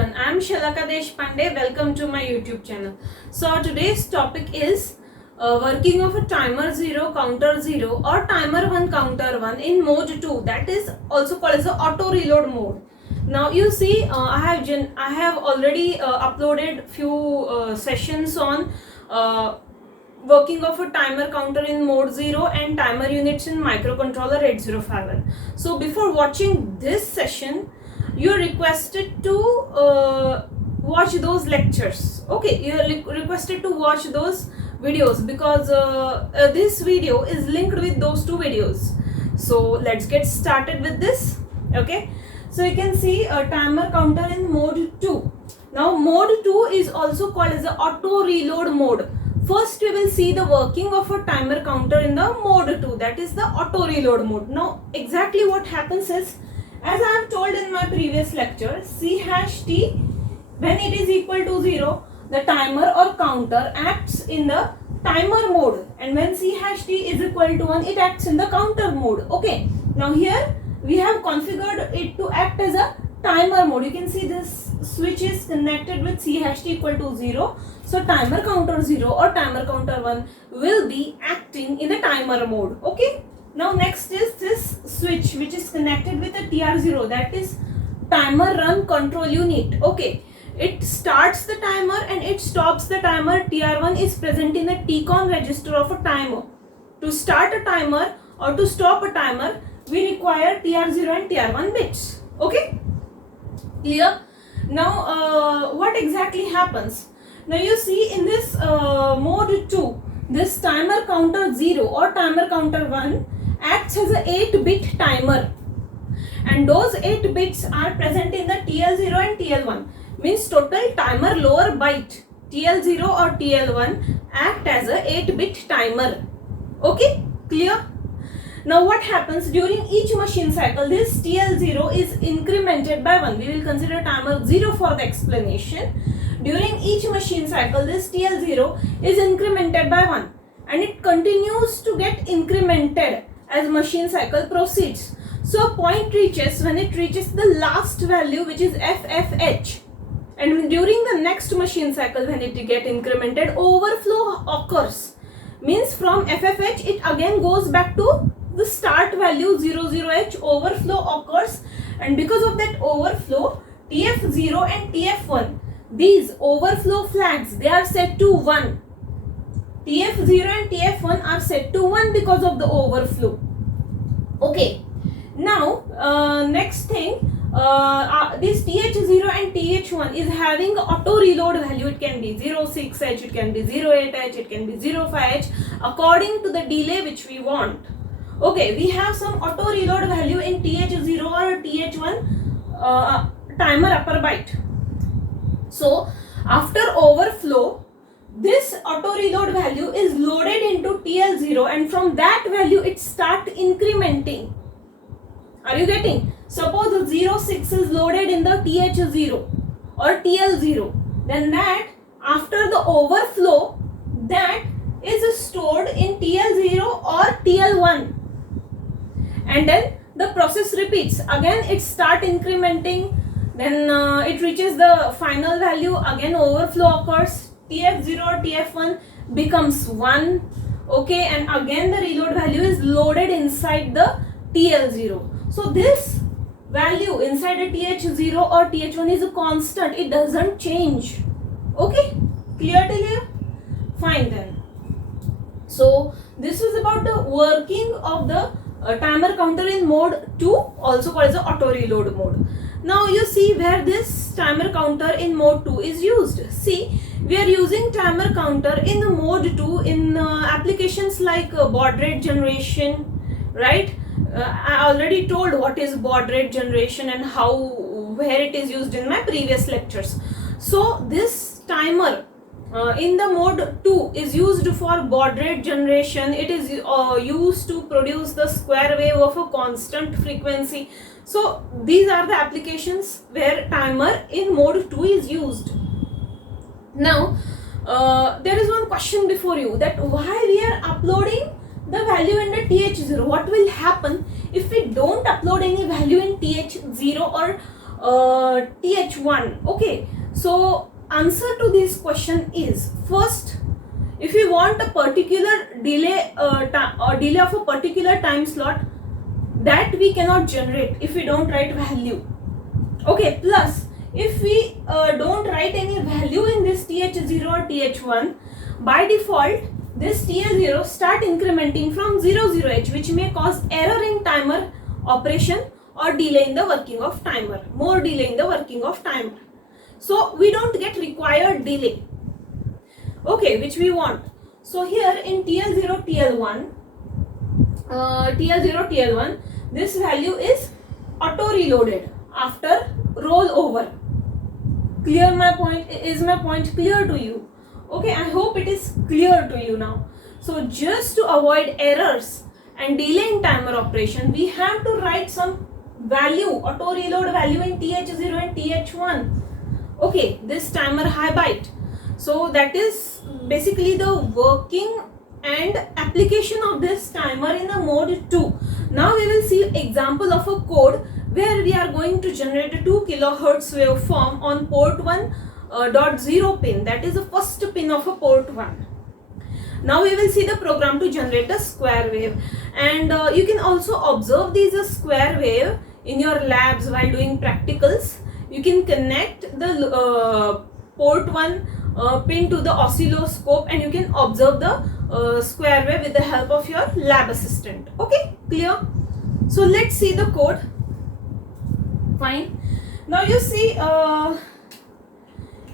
everyone, I am Shalaka Deshpande. Welcome to my YouTube channel. So today's topic is working of a timer 0, counter 0 or timer 1, counter 1 in mode 2, that is also called as the auto reload mode. Now you see I have already uploaded few sessions on working of a timer counter in mode 0 and timer units in microcontroller 8051. So before watching this session, you are requested to watch those lectures. Okay, you are requested to watch those videos because this video is linked with those two videos. So let's get started with this. Okay, so you can see a timer counter in mode 2. Now mode 2 is also called as the auto reload mode. First we will see the working of a timer counter in the mode 2, that is the auto reload mode. Now exactly what happens is, as I have told in my previous lecture, C#T, when it is equal to 0, the timer or counter acts in the timer mode, and when C#T is equal to 1, it acts in the counter mode. Okay, now here we have configured it to act as a timer mode. You can see this switch is connected with C#T equal to 0. So timer counter 0 or timer counter 1 will be acting in the timer mode. Okay. Now next is this switch which is connected with a TR0, that is timer run control unit. Okay, it starts the timer and it stops the timer. TR1 is present in the TCON register of a timer. To start a timer or to stop a timer, we require TR0 and TR1 bits. Okay, clear? Now what exactly happens? Now you see in this mode 2, this timer counter 0 or timer counter 1 acts as a 8-bit timer, and those 8 bits are present in the TL0 and TL1. Means total timer lower byte TL0 or TL1 act as a 8-bit timer. Okay, clear? Now what happens during each machine cycle? This TL0 is incremented by 1. We will consider timer 0 for the explanation. During each machine cycle, this TL0 is incremented by 1 and it continues to get incremented as machine cycle proceeds. So a point reaches when it reaches the last value, which is FFH, and during the next machine cycle when it get incremented, overflow occurs. Means from FFH it again goes back to the start value 00H, overflow occurs, and because of that overflow, TF0 and TF1, these overflow flags, they are set to 1. TF0 and TF1 are set to 1 because of the overflow. Okay, now next thing, this TH0 and TH1 is having auto reload value. It can be 06H, it can be 08H, it can be 05H according to the delay which we want. Okay, we have some auto reload value in TH0 or TH1 timer upper byte. So after overflow, this auto reload value is loaded into TL0 and from that value it start incrementing. Are you getting? Suppose 06 is loaded in the TH0 or TL0, then that after the overflow, that is stored in TL0 or TL1, and then the process repeats. Again it start incrementing, then it reaches the final value, again overflow occurs, TF0 or TF1 becomes 1. Okay, and again the reload value is loaded inside the TL0. So this value inside a TH0 or TH1 is a constant, it doesn't change. Okay, clear till here? Fine then. So this is about the working of the timer counter in mode 2, also called as the auto reload mode. Now you see where this timer counter in mode 2 is used. See, we are using timer counter in the mode 2 in applications like baud rate generation, right? I already told what is baud rate generation and where it is used in my previous lectures. So this timer in the mode 2 is used for baud rate generation. It is used to produce the square wave of a constant frequency. So these are the applications where timer in mode 2 is used. Now there is one question before you, that why we are uploading the value in the TH0. What will happen if we don't upload any value in TH0 or th1. Okay, so answer to this question is, first, if we want a particular delay or delay of a particular time slot, that we cannot generate if we don't write value. Okay, plus if we don't write any value in this th0 or th1, by default this TL0 start incrementing from 00h, which may cause error in timer operation or delay in the working of timer, more delay in the working of timer. So we don't get required delay, okay, which we want. So here in TL0 TL1, this value is auto reloaded after rollover. Clear my point? Is my point clear to you? Okay, I hope it is clear to you now. So just to avoid errors and delay in timer operation, we have to write some value, auto reload value in th0 and th1. Okay, this timer high byte. So that is basically the working and application of this timer in the mode 2. Now we will see example of a code where we are going to generate a 2 kilohertz waveform on port 1 .0 pin, that is the first pin of a port 1. Now we will see the program to generate a square wave, and you can also observe these square wave in your labs while doing practicals. You can connect the port 1 pin to the oscilloscope and you can observe the square wave with the help of your lab assistant. Okay, clear? So let's see the code. Fine. Now you see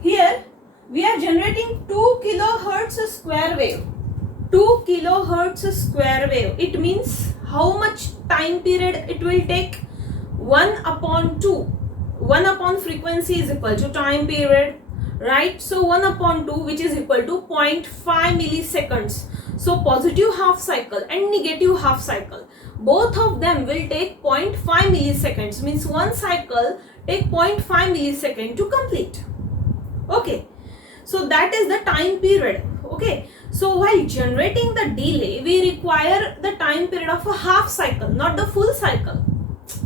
here we are generating 2 kilohertz square wave. 2 kilohertz square wave. It means how much time period it will take? 1 upon 2. 1 upon frequency is equal to time period, right? So 1 upon 2, which is equal to 0.5 milliseconds. So positive half cycle and negative half cycle, both of them will take 0.5 milliseconds, means one cycle take 0.5 millisecond to complete. Okay, so that is the time period. Okay, so while generating the delay, we require the time period of a half cycle, not the full cycle.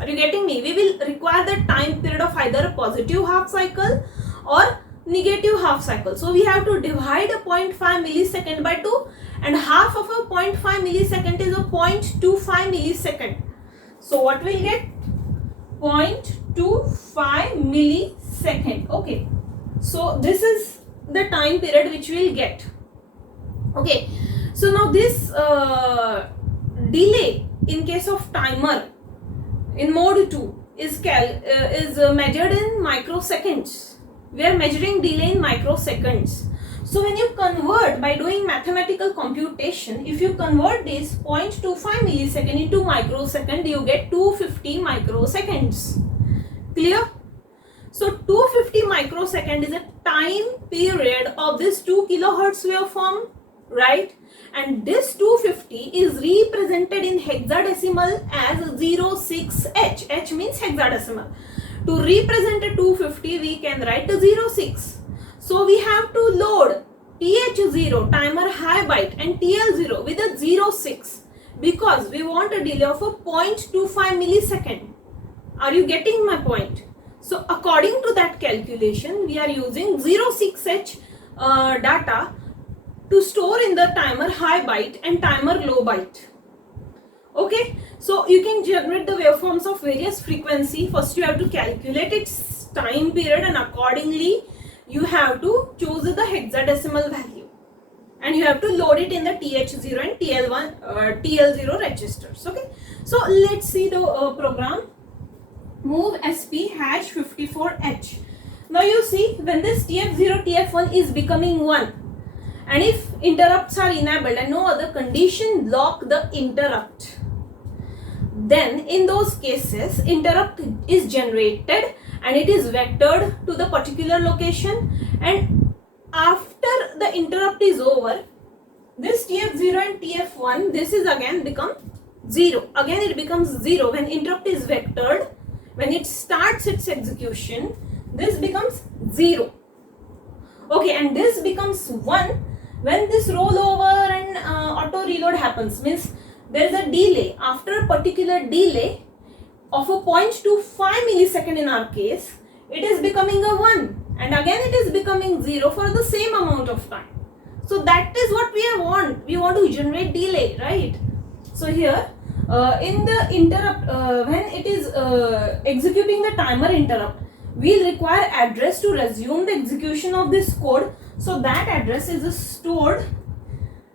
Are you getting me? We will require the time period of either a positive half cycle or negative half cycle. So we have to divide a 0.5 millisecond by 2, and half of a 0.5 millisecond is a 0.25 millisecond. So what will get? 0.25 millisecond. Okay, so this is the time period which we will get. Okay, so now this delay in case of timer in mode 2 is measured in microseconds. We are measuring delay in microseconds. So when you convert by doing mathematical computation, if you convert this 0.25 millisecond into microsecond, you get 250 microseconds. Clear? So 250 microsecond is a time period of this 2 kilohertz waveform, right? And this 250 is represented in hexadecimal as 06H. H means hexadecimal. To represent a 250, we can write a 06. So we have to load TH0 timer high byte and TL0 with a 06 because we want a delay of a 0.25 millisecond. Are you getting my point? So according to that calculation, we are using 06H data to store in the timer high byte and timer low byte. Okay, so you can generate the waveforms of various frequency. First you have to calculate its time period and accordingly you have to choose the hexadecimal value and you have to load it in the TH0 and TL0 registers. Okay, so let's see the program. Move SP hash 54H. Now you see when this TF0 TF1 is becoming 1 and if interrupts are enabled and no other condition block the interrupt, then in those cases interrupt is generated and it is vectored to the particular location, and after the interrupt is over, this TF0 and TF1, this is again become 0. Again it becomes 0 when interrupt is vectored. When it starts its execution, this becomes 0. Okay, and this becomes 1 when this rollover and auto reload happens, means there is a delay. After a particular delay, of a 0.25 millisecond in our case, it is becoming a 1, and again it is becoming 0 for the same amount of time. So that is what we want. We want to generate delay, right? So here in the interrupt, when it is executing the timer interrupt, we'll require address to resume the execution of this code. So that address is stored,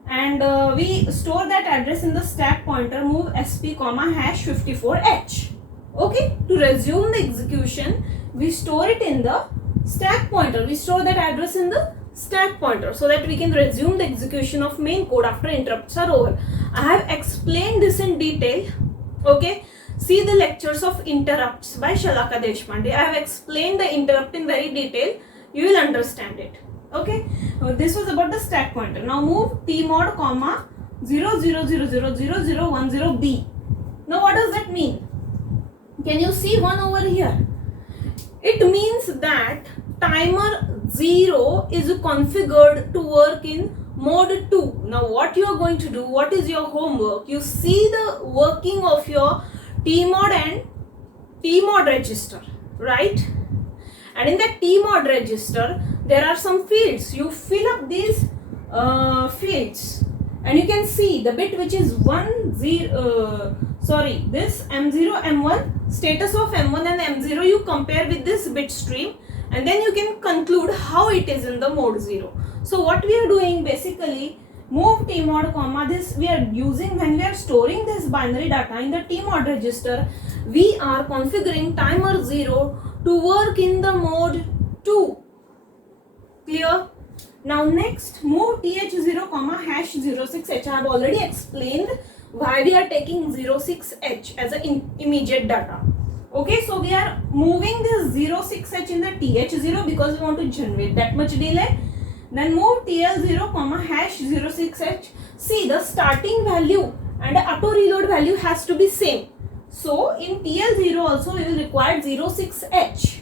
and we store that address in the stack pointer move sp comma hash 54h. Okay, to resume the execution, we store it in the stack pointer. We store that address in the stack pointer so that we can resume the execution of main code after interrupts are over. I have explained this in detail. Okay, see the lectures of interrupts by Shalaka Deshpande. I have explained the interrupt in very detail. You will understand it. Okay, this was about the stack pointer. Now move tmod comma 00000010b. Now what does that mean? Can you see 1 over here? It means that timer 0 is configured to work in mode 2. Now what you are going to do, what is your homework? You see the working of your tmod and tmod register, right? And in that tmod register, there are some fields. You fill up these fields, and you can see the bit which is this M0, M1, status of M1 and M0 you compare with this bit stream, and then you can conclude how it is in the mode 0. So what we are doing basically, move tmod comma, this we are using when we are storing this binary data in the tmod register. We are configuring timer 0 to work in the mode 2. Clear? Now next, move th0 comma hash 06h. I have already explained why we are taking 06h as an immediate data. Okay, so we are moving this 06h in the th0 because we want to generate that much delay. Then move tl0 comma hash 06h. See, the starting value and the auto reload value has to be same. So in TL0 also we will require 06h.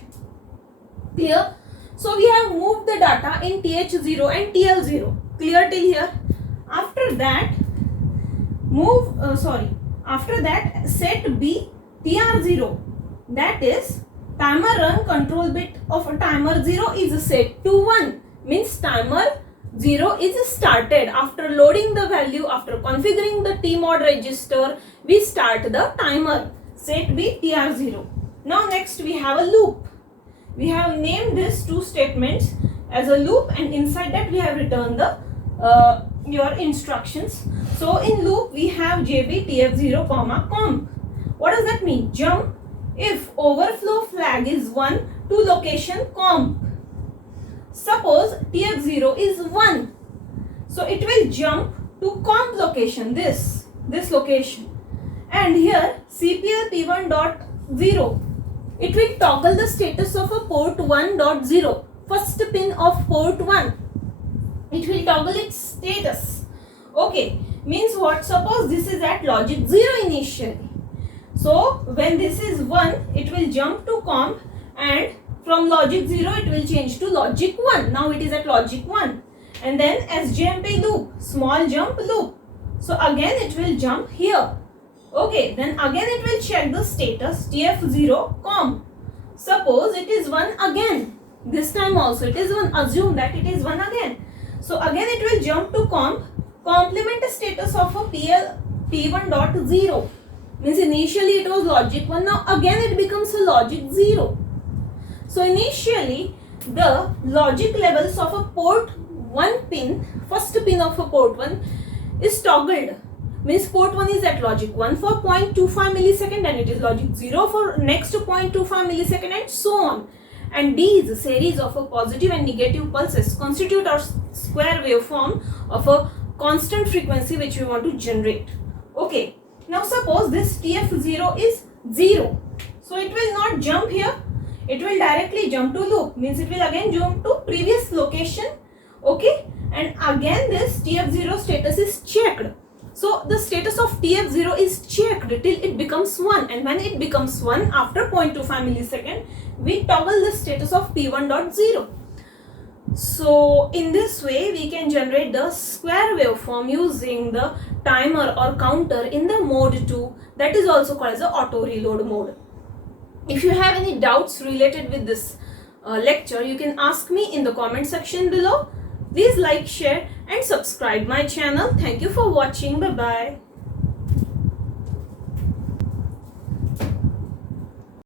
Clear? So we have moved the data in TH0 and TL0. Clear till here? After that, set B TR0. That is, timer run control bit of a timer 0 is set to 1. Means timer 0 is started. After loading the value, after configuring the tmod register, we start the timer. Set B TR0. Now next we have a loop. We have named these two statements as a loop, and inside that we have written the your instructions. So in loop we have JB TF0 comma comp. What does that mean? Jump if overflow flag is 1 to location comp. Suppose TF0 is 1. So it will jump to comp location, this location. And here CPL P1.0. It will toggle the status of a port 1.0, first pin of port 1. It will toggle its status. Okay, means what? Suppose this is at logic 0 initially. So when this is 1, it will jump to comp, and from logic 0 it will change to logic 1. Now it is at logic 1. And then SJMP loop, small jump loop. So again it will jump here. Okay, then again it will check the status TF0 comp. Suppose it is 1 again. This time also it is 1. Assume that it is 1 again. So again it will jump to comp, complement the status of a P1.0. Means initially it was logic 1. Now again it becomes a logic 0. So initially the logic levels of a port 1 pin, first pin of a port 1 is toggled. Means port 1 is at logic 1 for 0.25 millisecond, and it is logic 0 for next 0.25 millisecond, and so on. And these series of a positive and negative pulses constitute our square waveform of a constant frequency which we want to generate. Okay, now suppose this TF0 is 0. So it will not jump here. It will directly jump to loop. Means it will again jump to previous location. Okay, and again this TF0 status is checked. So the status of TF0 is checked till it becomes 1, and when it becomes 1 after 0.25 millisecond, we toggle the status of P1.0. So in this way we can generate the square waveform using the timer or counter in the mode 2, that is also called as the auto reload mode. If you have any doubts related with this lecture, you can ask me in the comment section below. Please like, share and subscribe my channel. Thank you for watching. Bye bye.